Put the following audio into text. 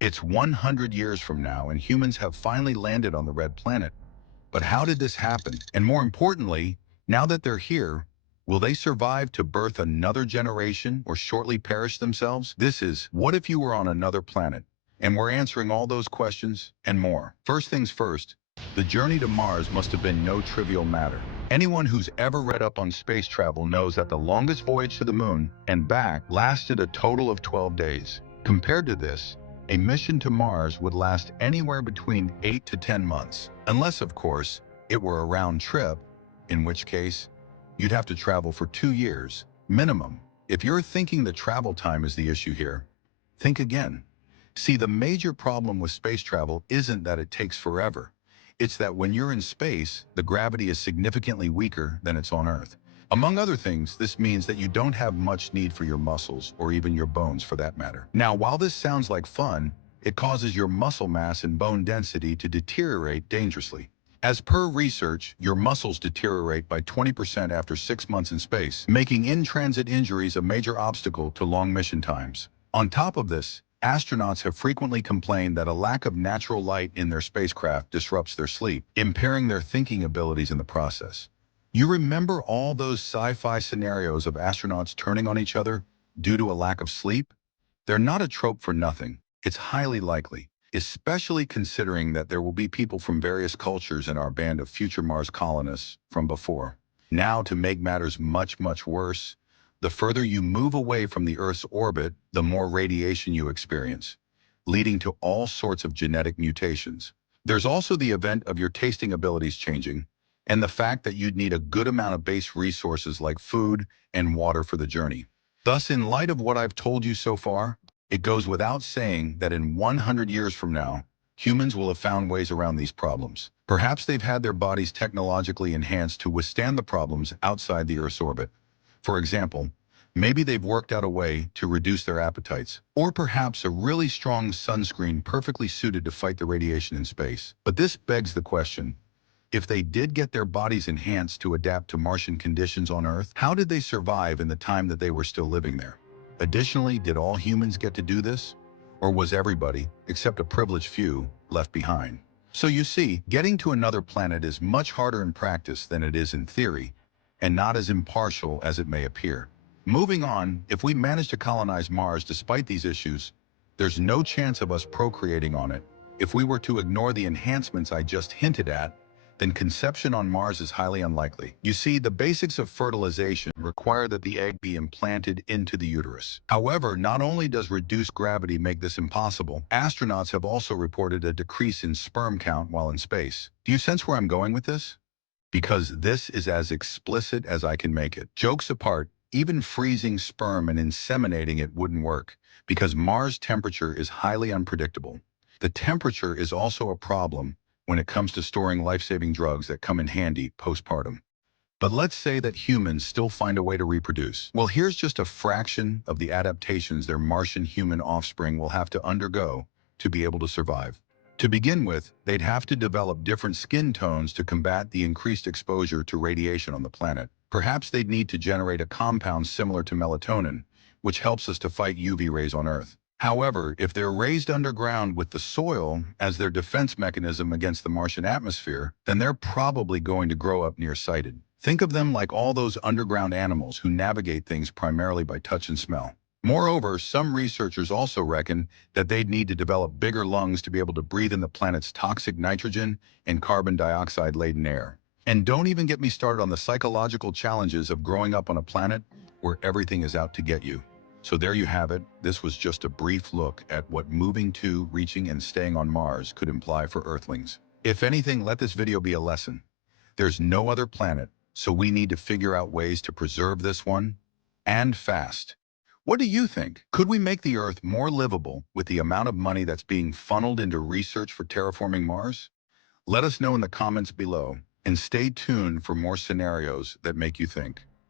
It's 100 years from now and humans have finally landed on the red planet. But how did this happen? And more importantly, now that they're here, will they survive to birth another generation or shortly perish themselves? This is What If You Were on Another Planet? And we're answering all those questions and more. First things first, the journey to Mars must have been no trivial matter. Anyone who's ever read up on space travel knows that the longest voyage to the moon and back lasted a total of 12 days. Compared to this, a mission to Mars would last anywhere between 8 to 10 months, unless, of course, it were a round trip, in which case, you'd have to travel for 2 years, minimum. If you're thinking the travel time is the issue here, think again. See, the major problem with space travel isn't that it takes forever. It's that when you're in space, the gravity is significantly weaker than it's on Earth. Among other things, this means that you don't have much need for your muscles, or even your bones for that matter. Now, while this sounds like fun, it causes your muscle mass and bone density to deteriorate dangerously. As per research, your muscles deteriorate by 20% after 6 months in space, making in-transit injuries a major obstacle to long mission times. On top of this, astronauts have frequently complained that a lack of natural light in their spacecraft disrupts their sleep, impairing their thinking abilities in the process. You remember all those sci-fi scenarios of astronauts turning on each other due to a lack of sleep? They're not a trope for nothing. It's highly likely, especially considering that there will be people from various cultures in our band of future Mars colonists from before. Now, to make matters much worse, the further you move away from the Earth's orbit, the more radiation you experience, leading to all sorts of genetic mutations. There's also the event of your tasting abilities changing, and the fact that you'd need a good amount of base resources like food and water for the journey. Thus, in light of what I've told you so far, it goes without saying that in 100 years from now, humans will have found ways around these problems. Perhaps they've had their bodies technologically enhanced to withstand the problems outside the Earth's orbit. For example, maybe they've worked out a way to reduce their appetites, or perhaps a really strong sunscreen perfectly suited to fight the radiation in space. But this begs the question, if they did get their bodies enhanced to adapt to Martian conditions on Earth, how did they survive in the time that they were still living there? Additionally, did all humans get to do this? Or was everybody, except a privileged few, left behind? So you see, getting to another planet is much harder in practice than it is in theory, and not as impartial as it may appear. Moving on, if we manage to colonize Mars despite these issues, there's no chance of us procreating on it. If we were to ignore the enhancements I just hinted at, then conception on Mars is highly unlikely. You see, the basics of fertilization require that the egg be implanted into the uterus. However, not only does reduced gravity make this impossible, astronauts have also reported a decrease in sperm count while in space. Do you sense where I'm going with this? Because this is as explicit as I can make it. Jokes apart, even freezing sperm and inseminating it wouldn't work, because Mars' temperature is highly unpredictable. The temperature is also a problem when it comes to storing life-saving drugs that come in handy postpartum. But let's say that humans still find a way to reproduce. Well, here's just a fraction of the adaptations their Martian human offspring will have to undergo to be able to survive. To begin with, they'd have to develop different skin tones to combat the increased exposure to radiation on the planet. Perhaps they'd need to generate a compound similar to melatonin, which helps us to fight UV rays on Earth. However, if they're raised underground with the soil as their defense mechanism against the Martian atmosphere, then they're probably going to grow up nearsighted. Think of them like all those underground animals who navigate things primarily by touch and smell. Moreover, some researchers also reckon that they'd need to develop bigger lungs to be able to breathe in the planet's toxic nitrogen and carbon dioxide-laden air. And don't even get me started on the psychological challenges of growing up on a planet where everything is out to get you. So there you have it. This was just a brief look at what moving to, reaching, and staying on Mars could imply for Earthlings. If anything, let this video be a lesson. There's no other planet, so we need to figure out ways to preserve this one, and fast. What do you think? Could we make the Earth more livable with the amount of money that's being funneled into research for terraforming Mars? Let us know in the comments below, and stay tuned for more scenarios that make you think.